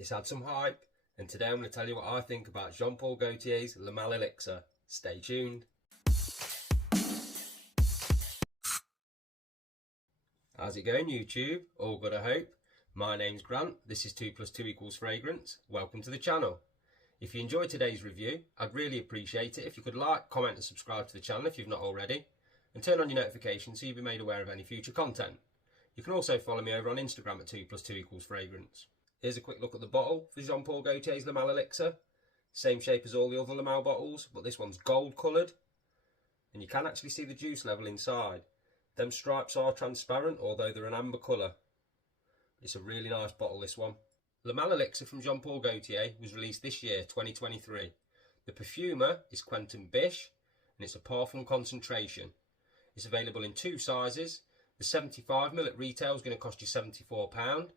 It's had some hype, and today I'm going to tell you what I think about Jean-Paul Gaultier's Le Mal Elixir. Stay tuned. How's it going, YouTube? All good, I hope. My name's Grant. This is 2 + 2 = Fragrance. Welcome to the channel. If you enjoyed today's review, I'd really appreciate it if you could like, comment and subscribe to the channel if you've not already, and turn on your notifications so you'll be made aware of any future content. You can also follow me over on Instagram at 2 + 2 = Fragrance. Here's a quick look at the bottle for Jean-Paul Gaultier's Le Mal Elixir. Same shape as all the other Le Mal bottles, but this one's gold coloured. And you can actually see the juice level inside. Them stripes are transparent, although they're an amber colour. It's a really nice bottle, this one. Le Mal Elixir from Jean-Paul Gaultier was released this year, 2023. The perfumer is Quentin Biche, and it's a parfum concentration. It's available in 2 sizes. The 75ml at retail is going to cost you £74.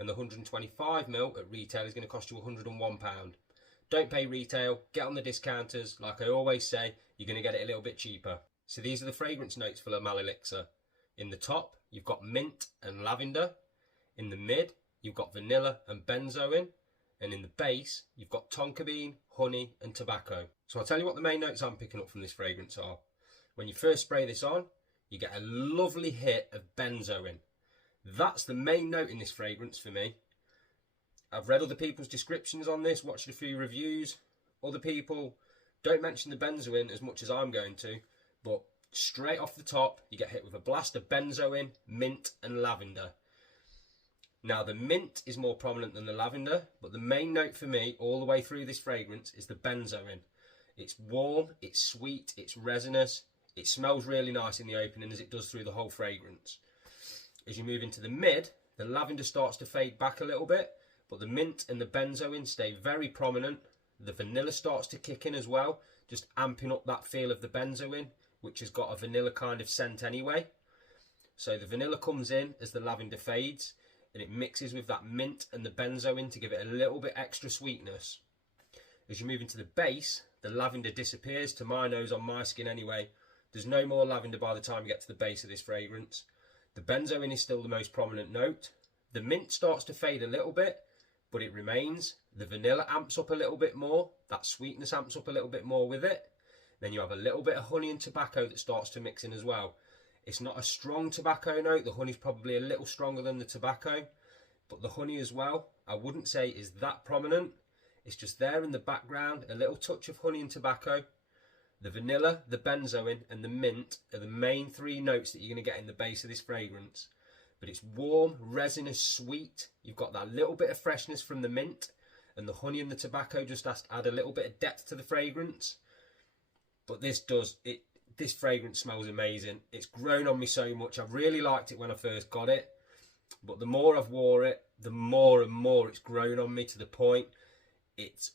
And the 125ml at retail is going to cost you £101. Don't pay retail, get on the discounters. Like I always say, you're going to get it a little bit cheaper. So these are the fragrance notes for Le Mal Elixir. In the top, you've got mint and lavender. In the mid, you've got vanilla and benzoin. And in the base, you've got tonka bean, honey and tobacco. So I'll tell you what the main notes I'm picking up from this fragrance are. When you first spray this on, you get a lovely hit of benzoin. That's the main note in this fragrance for me. I've read other people's descriptions on this, watched a few reviews. Other people don't mention the benzoin as much as I'm going to, but straight off the top, you get hit with a blast of benzoin, mint and lavender. Now the mint is more prominent than the lavender, but the main note for me all the way through this fragrance is the benzoin. It's warm, it's sweet, it's resinous. It smells really nice in the opening as it does through the whole fragrance. As you move into the mid, the lavender starts to fade back a little bit, but the mint and the benzoin stay very prominent. The vanilla starts to kick in as well, just amping up that feel of the benzoin, which has got a vanilla kind of scent anyway. So the vanilla comes in as the lavender fades, and it mixes with that mint and the benzoin to give it a little bit extra sweetness. As you move into the base, the lavender disappears, to my nose, on my skin anyway. There's no more lavender by the time you get to the base of this fragrance. The benzoin is still the most prominent note. The mint starts to fade a little bit, but it remains. The vanilla amps up a little bit more. That sweetness amps up a little bit more with it. Then you have a little bit of honey and tobacco that starts to mix in as well. It's not a strong tobacco note. The honey's probably a little stronger than the tobacco, but the honey as well, I wouldn't say is that prominent. It's just there in the background, a little touch of honey and tobacco. The vanilla, the benzoin and the mint are the main 3 notes that you're going to get in the base of this fragrance. But it's warm, resinous, sweet. You've got that little bit of freshness from the mint, and the honey and the tobacco just add a little bit of depth to the fragrance. But this fragrance smells amazing. It's grown on me so much. I really liked it when I first got it, but the more I've wore it, the more and more it's grown on me, to the point it's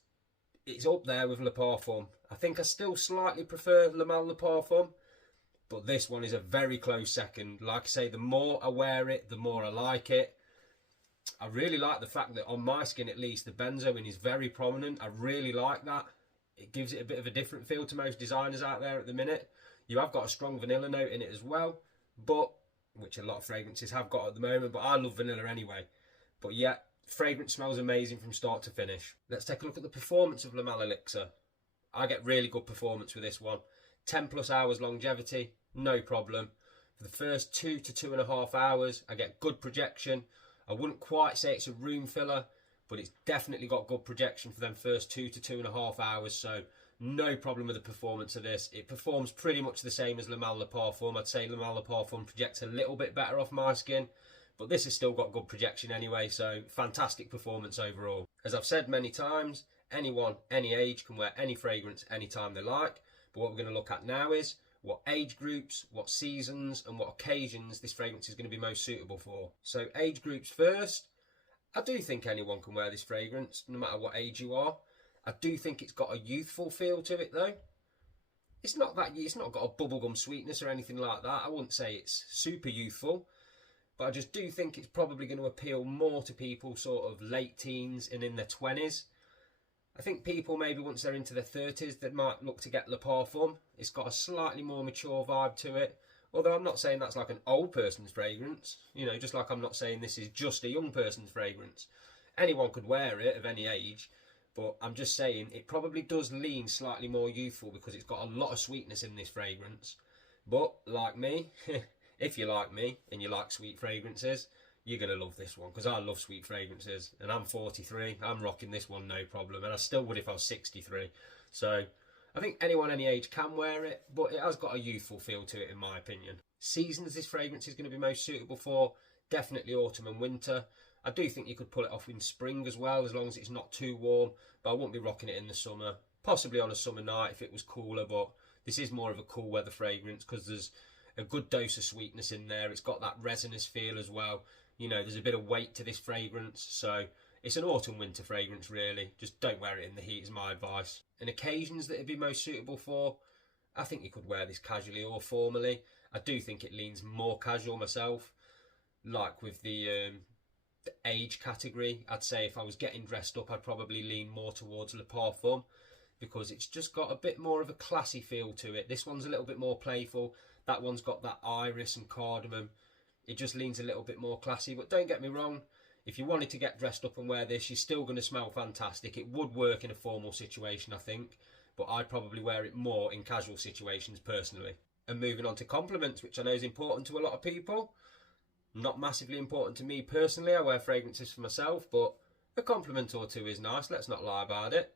up there with Le Parfum. I think I still slightly prefer Le Mal Le Parfum, but this one is a very close second. Like I say, the more I wear it, the more I like it. I really like the fact that on my skin, at least, the benzoin is very prominent. I really like that. It gives it a bit of a different feel to most designers out there at the minute. You have got a strong vanilla note in it as well, which a lot of fragrances have got at the moment, but I love vanilla anyway. But yeah, fragrance smells amazing from start to finish. Let's take a look at the performance of Le Mal Elixir. I get really good performance with this one. 10+ hours longevity, no problem. For the first 2 to 2.5 hours, I get good projection. I wouldn't quite say it's a room filler, but it's definitely got good projection for them first 2 to 2.5 hours. So no problem with the performance of this. It performs pretty much the same as Le Mal Le Parfum. I'd say Le Mal Le Parfum projects a little bit better off my skin, but this has still got good projection anyway, so fantastic performance overall. As I've said many times, anyone, any age can wear any fragrance anytime they like, but what we're going to look at now is what age groups, what seasons and what occasions this fragrance is going to be most suitable for. So age groups first. I do think anyone can wear this fragrance, no matter what age you are. I do think it's got a youthful feel to it though. It's not got a bubblegum sweetness or anything like that. I wouldn't say it's super youthful, but I just do think it's probably going to appeal more to people sort of late teens and in their 20s. I think people maybe once they're into their 30s that might look to get Le Parfum. It's got a slightly more mature vibe to it. Although I'm not saying that's like an old person's fragrance. You know, just like I'm not saying this is just a young person's fragrance. Anyone could wear it of any age, but I'm just saying it probably does lean slightly more youthful because it's got a lot of sweetness in this fragrance. But like me, if you like me and you like sweet fragrances, you're going to love this one, because I love sweet fragrances, and I'm 43, I'm rocking this one no problem, and I still would if I was 63. So I think anyone any age can wear it, but it has got a youthful feel to it in my opinion. Seasons this fragrance is going to be most suitable for, definitely autumn and winter. I do think you could pull it off in spring as well, as long as it's not too warm, but I wouldn't be rocking it in the summer. Possibly on a summer night if it was cooler, but this is more of a cool weather fragrance because there's a good dose of sweetness in there. It's got that resinous feel as well. You know, there's a bit of weight to this fragrance, so it's an autumn-winter fragrance really. Just don't wear it in the heat is my advice. And occasions that it'd be most suitable for, I think you could wear this casually or formally. I do think it leans more casual myself. Like with the age category, I'd say if I was getting dressed up, I'd probably lean more towards Le Parfum, because it's just got a bit more of a classy feel to it. This one's a little bit more playful. That one's got that iris and cardamom. It just leans a little bit more classy, but don't get me wrong, if you wanted to get dressed up and wear this, you're still going to smell fantastic. It would work in a formal situation, I think, but I'd probably wear it more in casual situations personally. And moving on to compliments, which I know is important to a lot of people. Not massively important to me personally. I wear fragrances for myself, but a compliment or two is nice, let's not lie about it.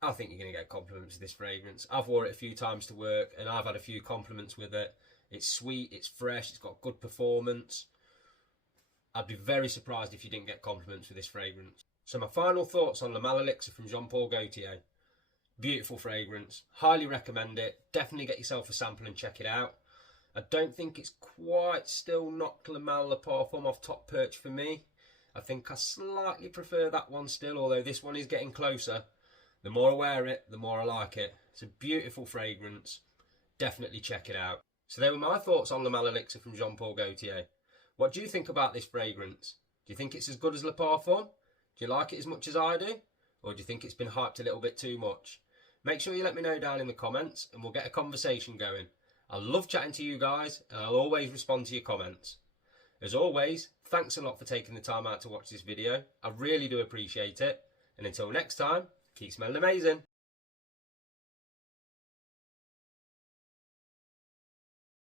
I think you're going to get compliments with this fragrance. I've worn it a few times to work and I've had a few compliments with it. It's sweet, it's fresh, it's got good performance. I'd be very surprised if you didn't get compliments with this fragrance. So my final thoughts on Le Male Elixir from Jean Paul Gaultier. Beautiful fragrance, highly recommend it. Definitely get yourself a sample and check it out. I don't think it's quite still knocked Le Male Le Parfum off top perch for me. I think I slightly prefer that one still, although this one is getting closer. The more I wear it, the more I like it. It's a beautiful fragrance. Definitely check it out. So there were my thoughts on Le Male Elixir from Jean Paul Gaultier. What do you think about this fragrance? Do you think it's as good as Le Parfum? Do you like it as much as I do? Or do you think it's been hyped a little bit too much? Make sure you let me know down in the comments and we'll get a conversation going. I love chatting to you guys and I'll always respond to your comments. As always, thanks a lot for taking the time out to watch this video. I really do appreciate it. And until next time, keep smelling amazing.